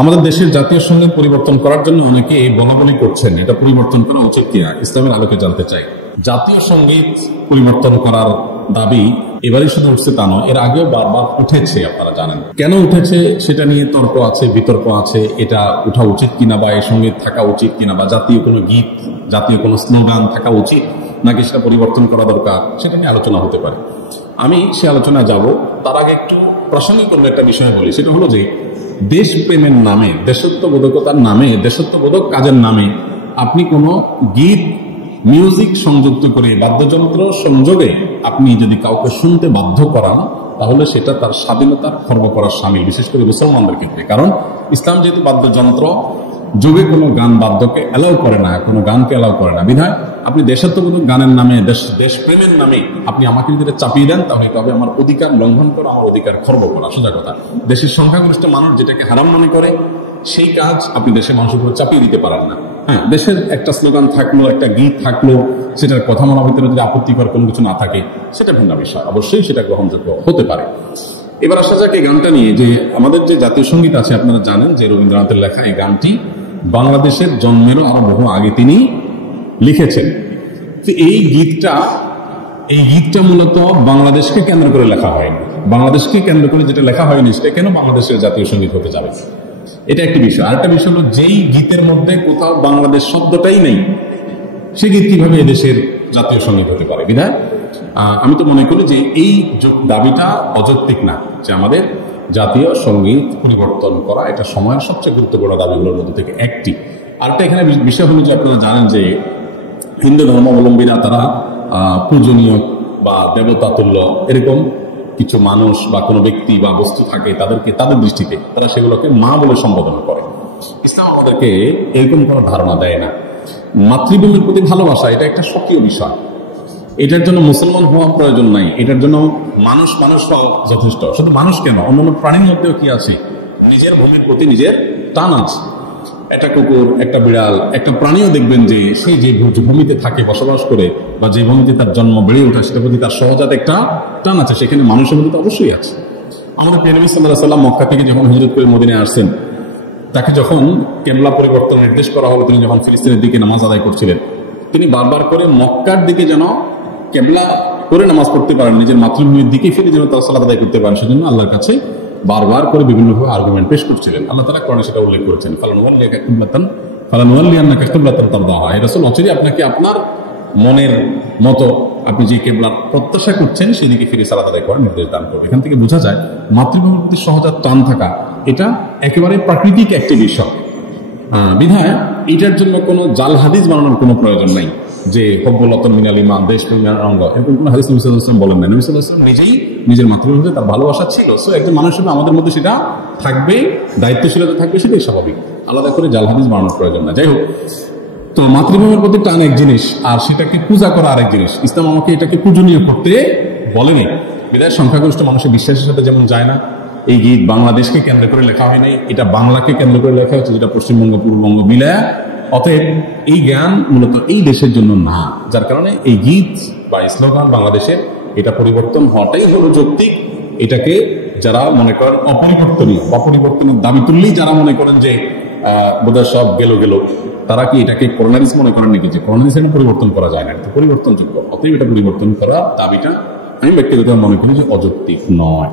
আমাদের দেশের জাতীয় সঙ্গীত পরিবর্তন করার জন্য অনেকে বলাবলি করছেন, এটা পরিবর্তন করা উচিত কিনা, ইসলামের আলোকে জানতে চাই। জাতীয় সঙ্গীত পরিবর্তন করার দাবি এবারই শুধু উঠছে তা নয়, এর আগেও বারবার উঠেছে। আপনারা জানেন কেন উঠেছে, সেটা নিয়ে তর্ক আছে, বিতর্ক আছে। এটা উঠা উচিত কিনা, বা এই সঙ্গীত থাকা উচিত কিনা, বা জাতীয় কোনো গীত, জাতীয় কোনো স্লোগান থাকা উচিত নাকি সেটা পরিবর্তন করা দরকার, সেটা নিয়ে আলোচনা হতে পারে। আমি সে আলোচনায় যাব, তার আগে একটু প্রাসঙ্গিক কোনো একটা বিষয় বলি। সেটা হলো যে দেশপ্রেমের নামে, দেশত্ববোধকতার নামে, দেশত্ববোধক কাজের নামে আপনি কোনো গীত, মিউজিক সংযুক্ত করে, বাদ্যযন্ত্র সংযোগে আপনি যদি কাউকে শুনতে বাধ্য করান, তাহলে সেটা তার স্বাধীনতার খর্ব করার শামিল, বিশেষ করে মুসলমানদের ক্ষেত্রে। কারণ ইসলাম যেহেতু বাদ্যযন্ত্র যোগে কোনো গান বাদ্যকে অ্যালাউ করে না, কোনো গানকে অ্যালাউ করে না, বিধায় আপনি দেশাত্মবোধক গানের নামে, দেশপ্রেমের নামে আপনি আমাকে যদি চাপিয়ে দেন, তাহলে তবে আমার অধিকার লঙ্ঘন করা, আমার অধিকার খর্ব করা। সোজা কথা, দেশের সংখ্যাগরিষ্ঠ মানুষ যেটাকে হারাম মনে করে, সেই কাজ আপনি দেশের মানুষের উপর চাপিয়ে দিতে পারেন না। হ্যাঁ, দেশের একটা স্লোগান থাকলো, একটা গীত থাকলো, সেটার কথা বলার ভিতরে যদি আপত্তিকর কোনো কিছু না থাকে, সেটা ভিন্ন বিষয়, অবশ্যই সেটা গ্রহণযোগ্য হতে পারে। এবার আসা যাক এই গানটা নিয়ে, যে আমাদের যে জাতীয় সঙ্গীত আছে, আপনারা জানেন যে রবীন্দ্রনাথের লেখা এই গানটি বাংলাদেশের জন্মেরও আরো বহু আগে তিনি লিখেছেন। এই গীতটা মূলত বাংলাদেশকে কেন্দ্র করে লেখা হয়নি। বাংলাদেশকে কেন্দ্র করে যেটা লেখা হয়নি, সেটা কেন বাংলাদেশের জাতীয় সঙ্গীত হতে যাবে, এটা একটি বিষয়। আরেকটা বিষয় হলো, যেই গীতের মধ্যে কোথাও বাংলাদেশ শব্দটাই নেই, সে গীত কিভাবে এদেশের জাতীয় সঙ্গীত হতে পারে? বিধায় আমি তো মনে করি যে এই দাবিটা অযৌক্তিক না, যে আমাদের জাতীয় সঙ্গীত পরিবর্তন করা এটা সময়ের সবচেয়ে গুরুত্বপূর্ণ দাবিগুলোর মধ্যে থেকে একটি। আরেকটা এখানে বিষয় হলো যে, আপনারা জানেন যে হিন্দু ধর্মাবলম্বীরা তারা পূজনীয় বা দেবতাতুল্য এরকম কিছু মানুষ বা কোনো ব্যক্তি বা বস্তু থাকে, তাদেরকে তাদের দৃষ্টিতে তারা সেগুলোকে মা বলে সম্বোধন করে। ইসলাম আমাদেরকে এরকম কোনো ধারণা দেয় না। মাতৃভূমির প্রতি ভালোবাসা এটা একটা স্বকীয় বিষয়, এটার জন্য মুসলমান হওয়া প্রয়োজন নাই, এটার জন্য মানুষ হওয়া যথেষ্ট। শুধু মানুষ কেন, অন্যান্য প্রাণীর মধ্যেও কি আছে, নিজের ভূমির প্রতি নিজের টান আছে। একটা কুকুর, একটা বিড়াল, একটা প্রাণীও দেখবেন যে সে যে ভূমিতে থাকে, বসবাস করে, বা যে ভূমিতে তার জন্ম বেড়ে ওঠে, সেটার প্রতি তার সহজাত একটা টান আছে। সেখানে মানুষের মধ্যে তো অবশ্যই আছে। আমাদের নবী সাল্লাল্লাহু আলাইহি ওয়াসাল্লাম মক্কা থেকে যখন হিজরত করে মদিনায় আসছেন, তাকে যখন কিবলা পরিবর্তন নির্দেশ করা হলো, তিনি যখন ফিলিস্তিনের দিকে নামাজ আদায় করছিলেন, তিনি বারবার করে মক্কার দিকে যেন কিবলা করে নামাজ পড়তে পারেন, নিজের মাতৃভূমির দিকে ফিরে যেন তার সালাত আদায় করতে পারেন, সেজন্য আল্লাহর কাছে বারবার করে বিভিন্নভাবে আর্গুমেন্ট পেশ করছিলেন। আল্লাহ তাআলা কোরআনে সেটা উল্লেখ করেছেন, ফালানুওয়াল্লিয়ান্নাকা কিবলাতান তারদাহা। হে রাসূল, অচিরেই আপনাকে আপনার মনের মতো আপনি যে কিবলা প্রত্যাশা করছেন সেদিকে ফিরে সালাত আদায় করার নির্দেশ দান করবে। এখান থেকে বোঝা যায় মাতৃভূমির প্রতি সহজাত টান থাকা এটা একেবারে প্রাকৃতিক একটি বিষয়। বিধায় এটার জন্য কোনো জাল হাদিস বানানোর কোনো প্রয়োজন নাই, যে হব্বুল্লাতুন মিনাল ঈমান, দেশ প্রেমের অঙ্গ, এরকম কোনো হাদিস নবী সাল্লাল্লাহু আলাইহি ওয়াসাল্লাম বলেন না। নবী সাল্লাল্লাহু আলাইহি ওয়াসাল্লাম নিজেই নিজের মাতৃভূমিতে তার ভালোবাসা ছিল। সো একজন মানুষ হিসেবে আমাদের মধ্যে সেটা থাকবে, দায়িত্বশীলতা থাকবে, সেটাই স্বাভাবিক। আলাদা করে জাল হাদিস বানানোর প্রয়োজন না। যাই হোক, তো মাতৃভূমির প্রতি টান এক জিনিস, আর সেটাকে পূজা করা আরেক জিনিস। ইসলাম আমাকে এটাকে পূজনীয় করতে বলেনি। বিদায় সংখ্যাগরিষ্ঠ মানুষের বিশ্বাসের সাথে যেমন যায় না, এই গীত বাংলাদেশকে কেন্দ্র করে লেখা হয়নি, এটা বাংলাকে কেন্দ্র করে লেখা হচ্ছে, যেটা পশ্চিমবঙ্গ পূর্ববঙ্গ মিলায়। অতএব এই জ্ঞান মূলত এই দেশের জন্য না, যার কারণে এই গীত বা স্লোগান বাংলাদেশের এটা পরিবর্তন হওয়াটাই হলো যৌক্তিক। এটাকে যারা মনে করেন অপরিবর্তনীয় বা পরিবর্তনের দাবি তুললেই যারা মনে করেন যে বোধহয় সব গেল, তারা কি এটাকে করোনারিস মনে করেন নাকি, যে করোনারিস এটা পরিবর্তন করা যায় না, এটা পরিবর্তনযোগ্য। অতএব এটা পরিবর্তন করা দাবিটা আমি ব্যক্তিগত মনে করি যে অযৌক্তিক নয়।